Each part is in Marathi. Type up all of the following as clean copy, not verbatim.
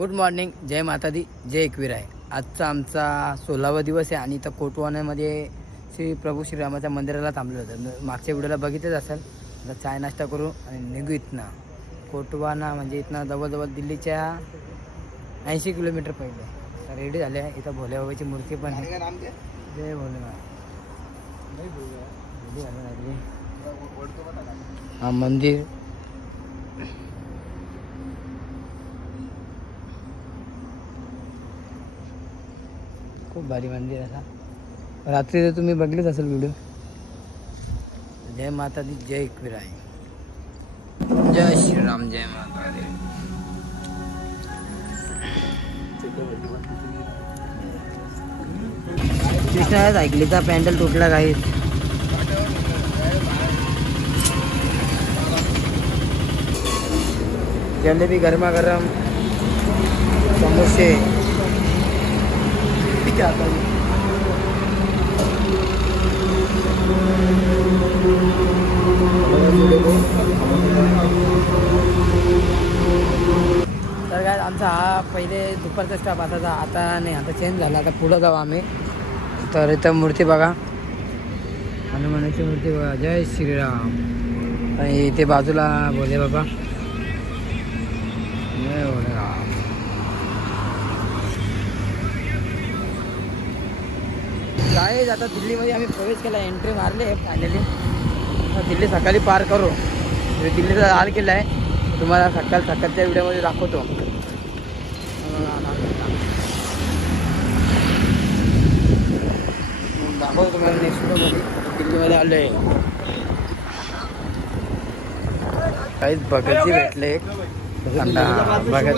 गुड मॉर्निंग, जय माता दी, जय एकवीर आहे. आजचा आमचा 16वा दिवस आहे आणि इथं कोटवाण्यामध्ये श्री प्रभू श्रीरामाच्या मंदिराला थांबलो होतं. मागच्या व्हिडिओला बघितच असेल. आता चाय नाश्ता करू आणि निघू इथनं. कोटवाना म्हणजे इथनं जवळजवळ दिल्लीच्या 80 किलोमीटर पहिले. तर रेडी झाले आहे. इथं भोलेबाबाची मूर्ती पण आहे. जय भोलेबाबा. हा मंदिर खूप भारी मंदिर असा. रात्री तर तुम्ही बघलेच असेल व्हिडिओ. जय माता दी, जय एकवीर आहे. जय श्रीराम, जय माता दी. कृष्णा सायकलीचा पॅन्डल तुटला काही. जलेबी गरमागरम, समोसे. तर काय आमचा हा पहिले दुपारचा स्टाफ असायचा, आता नाही, आता चेंज झाला. आता पुढं जाऊ आम्ही. तर इथं मूर्ती बघा, हनुमानाची मूर्ती बघा. जय श्रीराम. आणि इथे बाजूला भोले बाबा. जय भोलेराम. काय आता दिल्लीमध्ये आम्ही प्रवेश केला, एंट्री मारले फायनली. दिल्ली सकाळी पार करू. दिल्लीचा लाल किल्ला आहे, तुम्हाला सकाळच्या व्हिडिओमध्ये दाखवतो. तुम्हाला नेक्स्ट व्हिडिओमध्ये. दिल्लीमध्ये आलो आहे. काहीच बघायची भेटले. बघत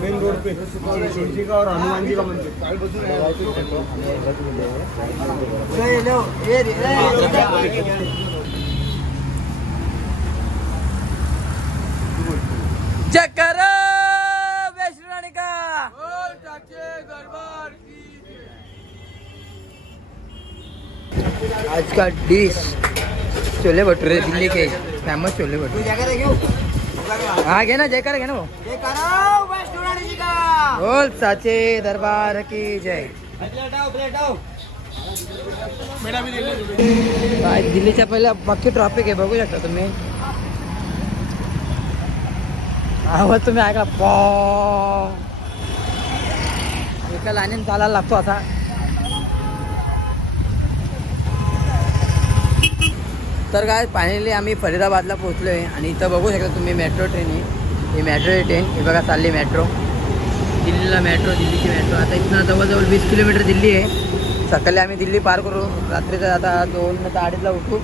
मेन रोड पे शिवजी का और हनुमान जी का मंदिर. चक्कर वैष्णो का दरबार की. आज का डिश छोले भटूरे, दिल्ली के फेमस छोले भटूरे. हाँ घे ना, जयकार घे ना. वो बोल साचे दरबार की जय. दिल्लीच्या पहिला बाकी ट्रॉफिक आहे, बघू शकता तुम्ही. आवाज तुम्ही ऐका. एका लाईनीने चालायला लागतो असा. तर काय फायनली आम्ही फरीदाबादला पोहोचलो आहे. आणि इथं बघू शकता तुम्ही मेट्रो ट्रेन आहे. ही मेट्रो ट्रेन हे बघा चालली. मेट्रो दिल्लीला, मेट्रो दिल्लीची मेट्रो. आता इथनं जवळजवळ 20 किलोमीटर दिल्ली आहे. सकाळी आम्ही दिल्ली पार करू. रात्रीचं आता 2:30ला उठू.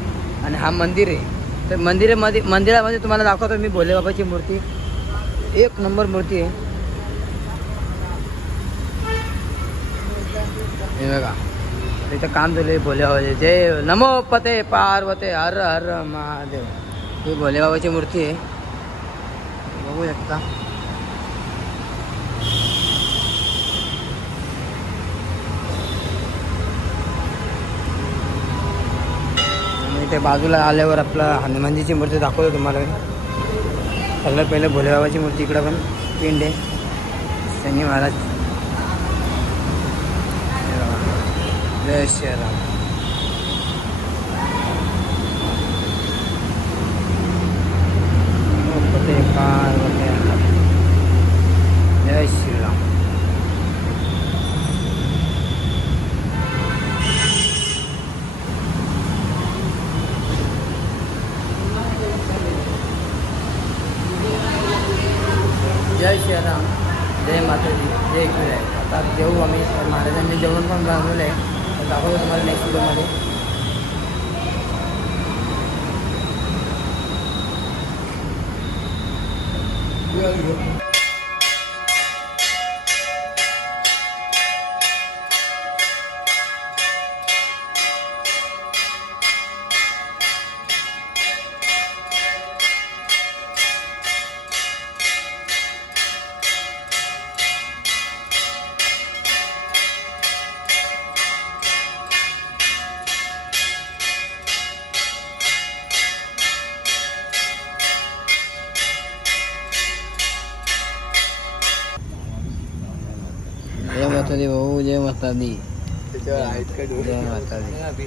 आणि हा मंदिर आहे. तर मंदिरामध्ये तुम्हाला दाखवतो मी भोलेबाबाची मूर्ती. एक नंबर मूर्ती आहे. हे बघा इथं काम झाले भोलेबाबाचे. जय नमो पते पार्वते हर हर महादेव. ही भोलेबाबाची मूर्ती आहे, बघू शकता. आणि ते बाजूला आल्यावर आपलं हनुमानजीची मूर्ती दाखवतो तुम्हाला. सगळ्यात पहिले भोलेबाबाची मूर्ती. इकडं पण पिंड आहे, शनी महाराज. जय श्रीराम. जय श्रीराम. जय श्रीराम, जय माता दी, जय एकवीर आहे. आता जेवू आम्ही. महाराजांनी जेवण पण बनवलं आहे, दाखवतो तुम्हाला नेक्स्ट व्हिडिओमध्ये. जय माता दी भाऊ, जय माता दी. त्याच्यावर आहेत का जय माता दी.